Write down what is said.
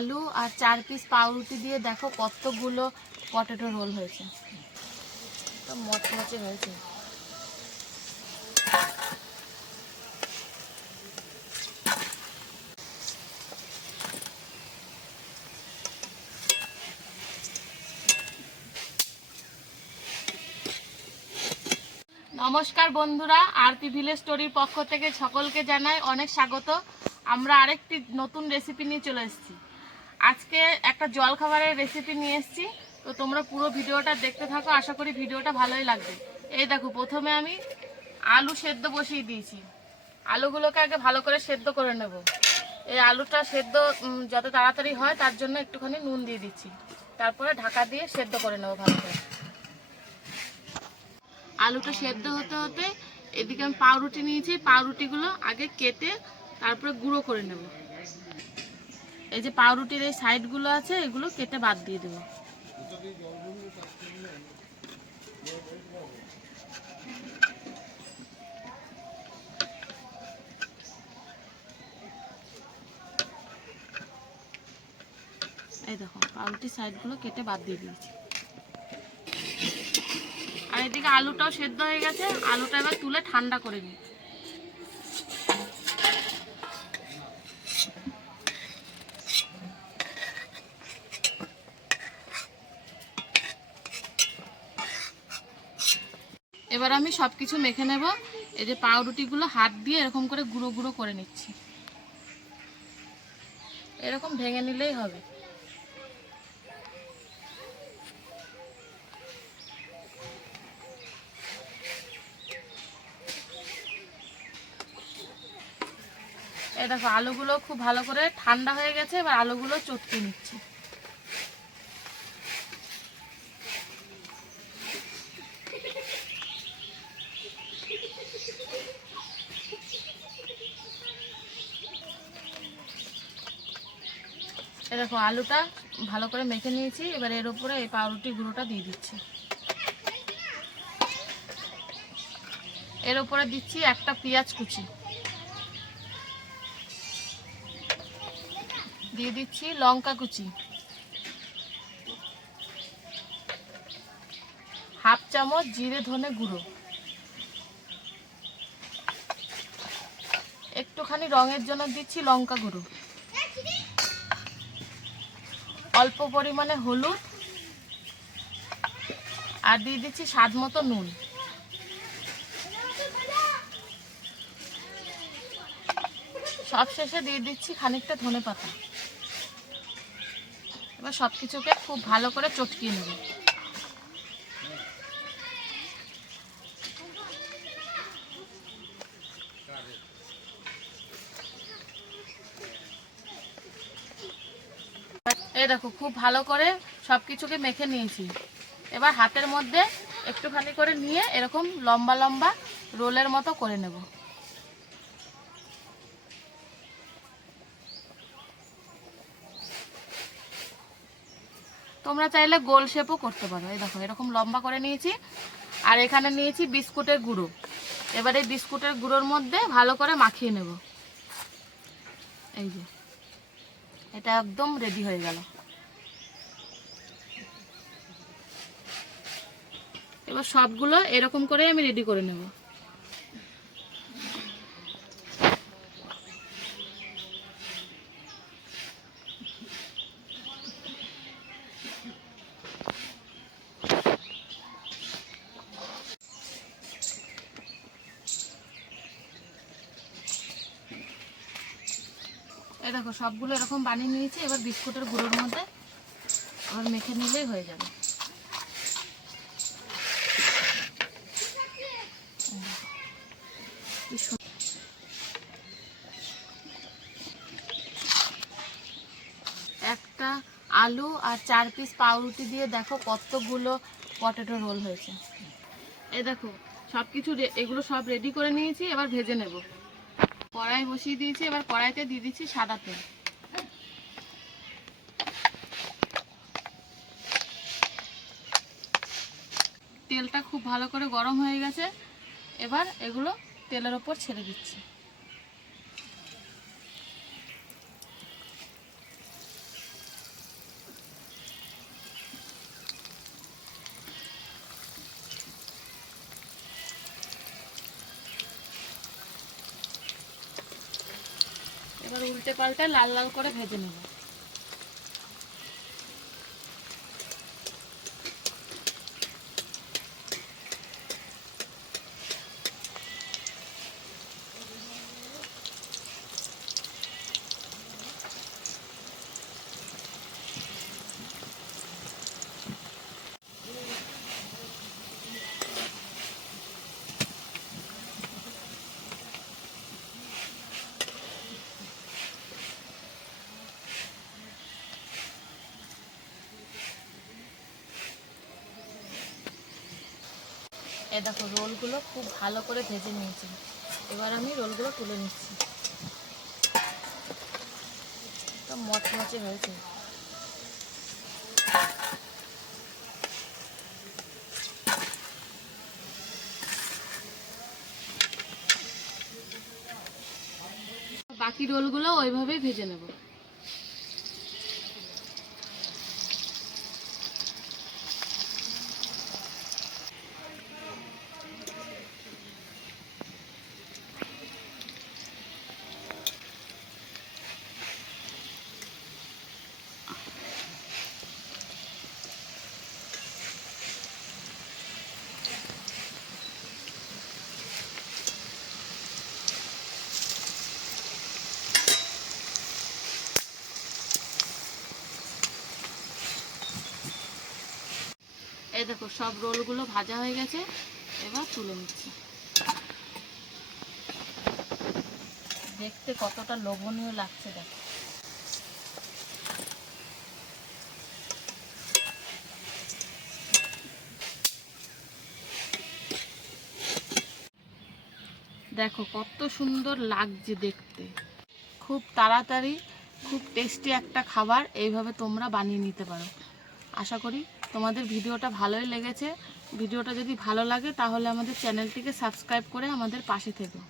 আলু আর 4 পিস পাউরুটি দিয়ে দেখো কতগুলো পটেটো রোল হয়েছে। তো মচমচে হয়েছে। নমস্কার বন্ধুরা, আরপি ভিলেজ স্টোরির পক্ষ থেকে সকলকে জানাই অনেক স্বাগত। আমরা আরেকটি নতুন রেসিপি নিয়ে চলে এসেছি। আজকে একটা জলখাবারের রেসিপি নিয়ে এসেছি, তো তোমরা পুরো ভিডিওটা দেখতে থাকো, আশা করি ভিডিওটা ভালোই লাগবে। এই দেখো, প্রথমে আমি আলু সেদ্ধ বসিয়ে দিয়েছি। আলুগুলোকে আগে ভালো করে সেদ্ধ করে নেব। এই আলুটা সেদ্ধ যাতে তাড়াতাড়ি হয় তার জন্য একটুখানি নুন দিয়ে দিচ্ছি, তারপরে ঢাকা দিয়ে সেদ্ধ করে নেব ভালো করে। আলুটা সেদ্ধ হতে হতে এদিকে আমি পাউরুটি নিয়েছি, পাউরুটিগুলো আগে কেটে তারপরে গুঁড়ো করে নেব। এই যে পাউরুটির এই সাইডগুলো আছে, এগুলো কেটে বাদ দিয়ে দেব। এই দেখো, পাউরুটির সাইডগুলো কেটে বাদ দিয়ে দিয়েছি। আর এদিকে আলুটাও সেদ্ধ হয়ে গেছে, আলুটা এবার তুলে ঠান্ডা করে নিই। এবার আমি সব কিছু মেখে নেব। এই যে পাউরুটিগুলো হাত দিয়ে এরকম করে গুঁড়ো গুঁড়ো করে নিচ্ছি। এরকম ভেঙে নিলেই হবে। এই দেখো, আলুগুলো খুব ভালো করে ঠান্ডা হয়ে গেছে, এবার আলুগুলো চটকে নিচ্ছি। এই দেখো, আলুটা ভালো করে মেখে নিয়েছি, এবার এর উপরে এই পাউরুটি গুঁড়োটা দিয়ে দিচ্ছি। এর উপরে দিচ্ছি একটা পেঁয়াজ কুচি, দিয়ে দিচ্ছি লঙ্কা কুচি, হাফ চামচ জিরে ধনে গুঁড়ো, একটুখানি রঙের জন্য দিচ্ছি লঙ্কা গুঁড়ো, অল্প পরিমাণে হলুদ, আর দিয়ে দিচ্ছি স্বাদ মতো নুন। সব শেষে দিয়ে দিচ্ছি খানিকটা ধনেপাতা। এবার সব কিছুকে খুব ভালো করে চটকিয়ে নেব। এই দেখো, খুব ভালো করে সব কিছুকে মেখে নিয়েছি। এবার হাতের মধ্যে একটুখানি করে নিয়ে এরকম লম্বা লম্বা রোলের মতো করে নেব। তোমরা চাইলে গোল শেপও করতে পারো। এই দেখো, এরকম লম্বা করে নিয়েছি। আর এখানে নিয়েছি বিস্কুটের গুঁড়ো। এবার এই বিস্কুটের গুঁড়োর মধ্যে ভালো করে মাখিয়ে নেব। এই যে, এটা একদম রেডি হয়ে গেল। এবার সবগুলো এরকম করে আমি রেডি করে নেব। এই দেখো, সবগুলো এরকম বানিয়ে নিয়েছি। এবার বিস্কুটের গুঁড়োর মধ্যে আবার মেখে নিলেই হয়ে যাবে। একটা আলু আর 4 পিস পাউরুটি দিয়ে দেখো কতগুলো পটেটো রোল হয়েছে। এই দেখো, সব কিছু এগুলো সব রেডি করে নিয়েছি। এবার ভেজে নেব। কড়াই বসিয়ে দিয়েছি, এবার কড়াইতে দিয়ে দিচ্ছি সাদা তেল। তেলটা খুব ভালো করে গরম হয়ে গেছে। এবার এগুলো তেলের ওপর ছেড়ে দিচ্ছি। উল্টে পাল্টে লাল লাল করে ভেজে নেব। এই দেখো রোলগুলো খুব ভালো করে ভেজে নিয়েছি। এবার আমি রোলগুলো তুলে নিচ্ছি। তো মচমচে হয়েছে। বাকি রোলগুলো ওইভাবেই ভেজে নেব। এই দেখো সব রোলগুলো ভাজা হয়ে গেছে, এবার তুলে নিচ্ছি। দেখতে কতটা লোভনীয় লাগছে দেখো। দেখো কত সুন্দর লাগছে দেখতে। খুব তাড়াতাড়ি খুব টেস্টি একটা খাবার এইভাবে তোমরা বানিয়ে নিতে পারো। আশা করি তোমাদের ভিডিওটা ভালোই লেগেছে। ভিডিওটা যদি ভালো লাগে তাহলে আমাদের চ্যানেলটিকে সাবস্ক্রাইব করে আমাদের পাশে থেকো।